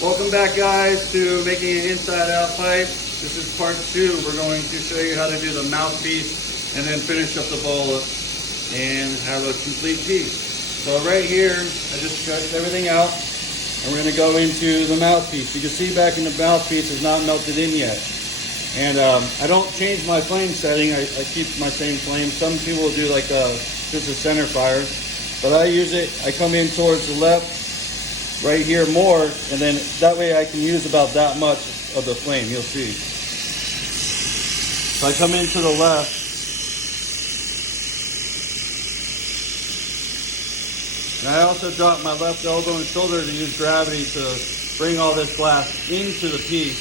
Welcome back, guys, to making an inside out pipe. This is part 2. We're going to show you how to do the mouthpiece and then finish up the bowl and have a complete piece. So right here, I just stretched everything out and we're going to go into the mouthpiece. You can see back in the mouthpiece is not melted in yet. And I don't change my flame setting. I keep my same flame. Some people will do like just a center fire, but I use it. I come in towards the left right here more, and then that way I can use about that much of the flame. You'll see. So I come into the left. And I also drop my left elbow and shoulder to use gravity to bring all this glass into the piece.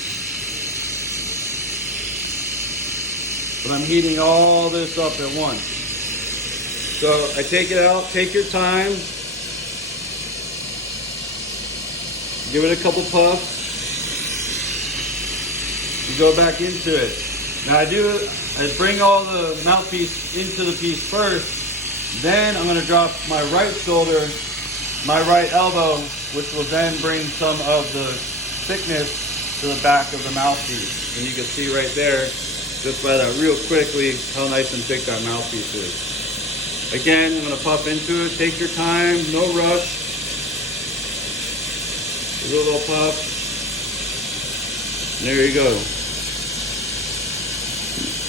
But I'm heating all this up at once. So I take it out, take your time. Give it a couple puffs. You go back into it. Now I bring all the mouthpiece into the piece first. Then I'm going to drop my right shoulder, my right elbow, which will then bring some of the thickness to the back of the mouthpiece. And you can see right there, just by that real quickly, how nice and thick that mouthpiece is. Again, I'm going to puff into it. Take your time, no rush. A little puff. There you go.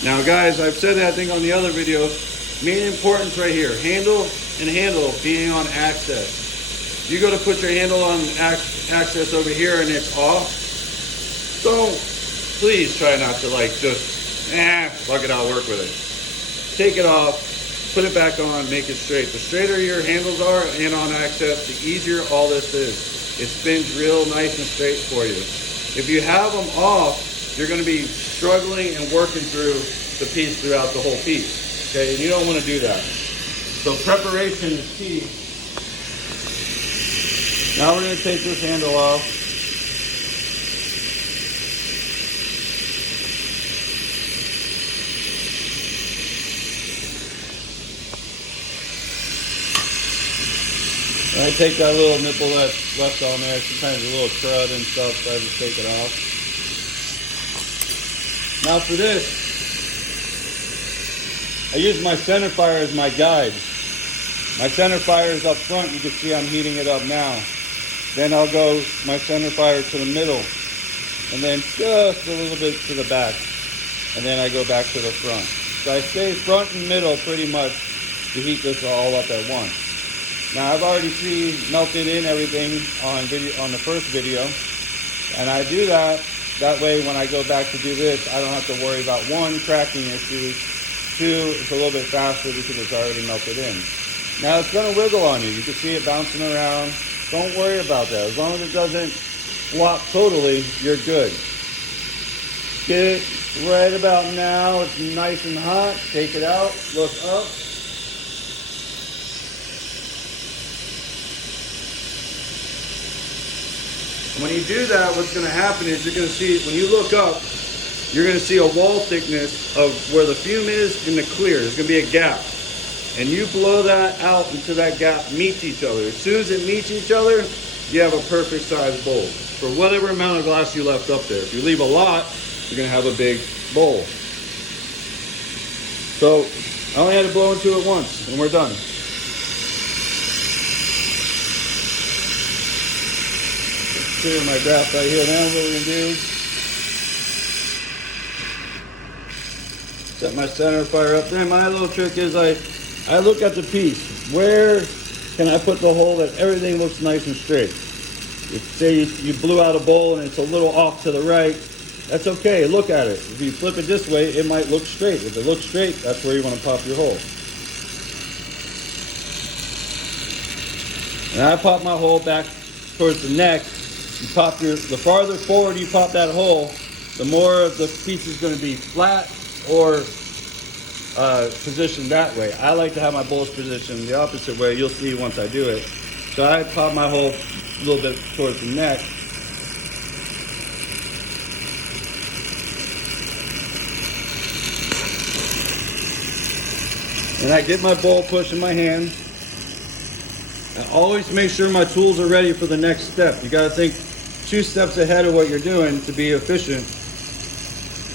Now guys, I've said that I think on the other video, main importance right here, handle and handle being on access. You go to put your handle on access over here and it's off. Don't, please try not to like just, fuck it, I'll work with it. Take it off, put it back on, make it straight. The straighter your handles are and on access, the easier all this is. It spins real nice and straight for you. If you have them off, you're going to be struggling and working through the piece throughout the whole piece. Okay, and you don't want to do that. So preparation is key. Now we're going to take this handle off. I take that little nipple that's left on there, sometimes a little crud and stuff, so I just take it off. Now for this, I use my center fire as my guide. My center fire is up front, you can see I'm heating it up now. Then I'll go my center fire to the middle, and then just a little bit to the back, and then I go back to the front. So I stay front and middle pretty much to heat this all up at once. Now I've already melted in everything on the first video, and I do that way when I go back to do this, I don't have to worry about 1, cracking issues, 2, it's a little bit faster because it's already melted in. Now it's going to wiggle on you. You can see it bouncing around. Don't worry about that. As long as it doesn't flop totally, you're good. Get it right about now. It's nice and hot. Take it out. Look up. When you do that, what's going to happen is you're going to see, when you look up, you're going to see a wall thickness of where the fume is and the clear. There's going to be a gap. And you blow that out until that gap meets each other. As soon as it meets each other, you have a perfect size bowl for whatever amount of glass you left up there. If you leave a lot, you're going to have a big bowl. So I only had to blow into it once and we're done. Clear my graphite here. Now what we're going to do, set my center fire up there. My little trick is I look at the piece. Where can I put the hole that everything looks nice and straight? If say you blew out a bowl and it's a little off to the right, that's okay. Look at it. If you flip it this way, it might look straight. If it looks straight, that's where you want to pop your hole. And I pop my hole back towards the neck. You pop the farther forward you pop that hole, the more of the piece is going to be flat or positioned that way. I like to have my bowls positioned the opposite way. You'll see once I do it. So I pop my hole a little bit towards the neck. And I get my bowl push in my hand. I always make sure my tools are ready for the next step. You got to think 2 steps ahead of what you're doing to be efficient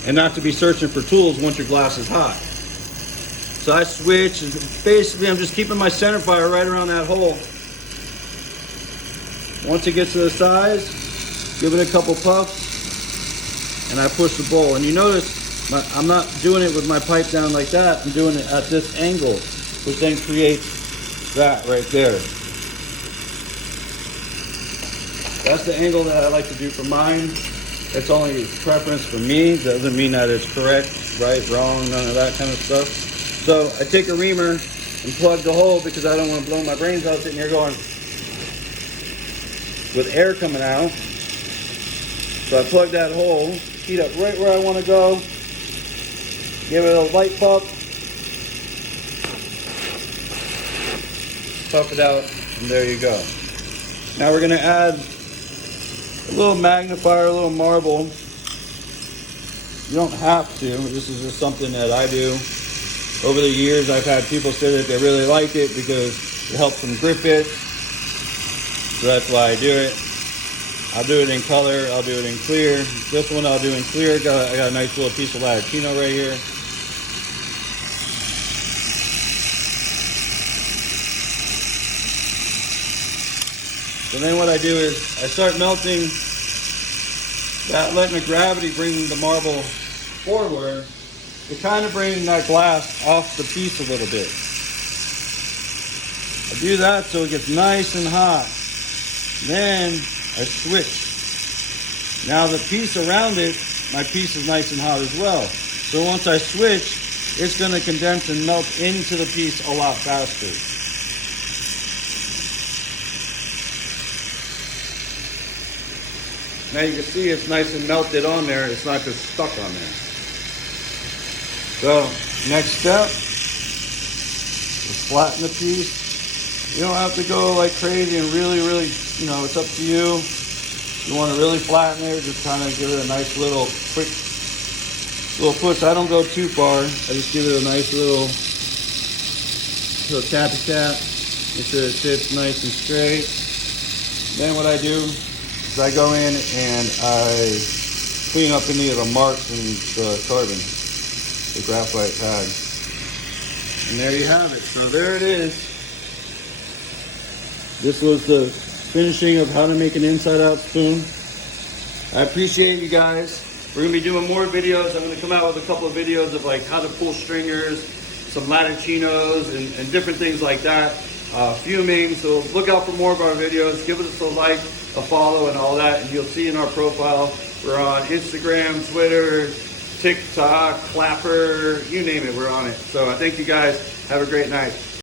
and not to be searching for tools once your glass is hot. So I switch, and basically I'm just keeping my center fire right around that hole. Once it gets to the size, give it a couple puffs, and I push the bowl. And you notice I'm not doing it with my pipe down like that. I'm doing it at this angle, which then creates that right there. That's the angle that I like to do for mine. It's only preference for me. Doesn't mean that it's correct, right, wrong, none of that kind of stuff. So I take a reamer and plug the hole because I don't want to blow my brains out sitting here going with air coming out. So I plug that hole, heat up right where I want to go, give it a light puff, puff it out, and there you go. Now we're going to add a little magnifier, a little marble. You don't have to. This is just something that I do. Over the years, I've had people say that they really like it because it helps them grip it. So that's why I do it. I'll do it in color. I'll do it in clear. This one I'll do in clear. I got a nice little piece of Latino right here. So then what I do is I start melting that, letting the gravity bring the marble forward to kind of bring that glass off the piece a little bit. I do that so it gets nice and hot. Then I switch. Now the piece around it, my piece is nice and hot as well. So once I switch, it's going to condense and melt into the piece a lot faster. Now you can see it's nice and melted on there. It's not just stuck on there. So next step is flatten the piece. You don't have to go like crazy and really, you know, it's up to you. You want to really flatten it, just kind of give it a nice little quick little push. I don't go too far. I just give it a nice little tappy tap. Make sure it sits nice and straight. Then what I do is I go in and I clean up any of the marks in the carbon, the graphite pad. And there you have it. So there it is. This was the finishing of how to make an inside-out spoon. I appreciate you guys. We're gonna be doing more videos. I'm gonna come out with a couple of videos of like how to pull stringers, some Laticinos, and different things like that. Fuming, so look out for more of our videos. Give us a like, a follow, and all that, and you'll see in our profile, we're on Instagram, Twitter, TikTok, Clapper, you name it, we're on it. So I thank you guys. Have a great night.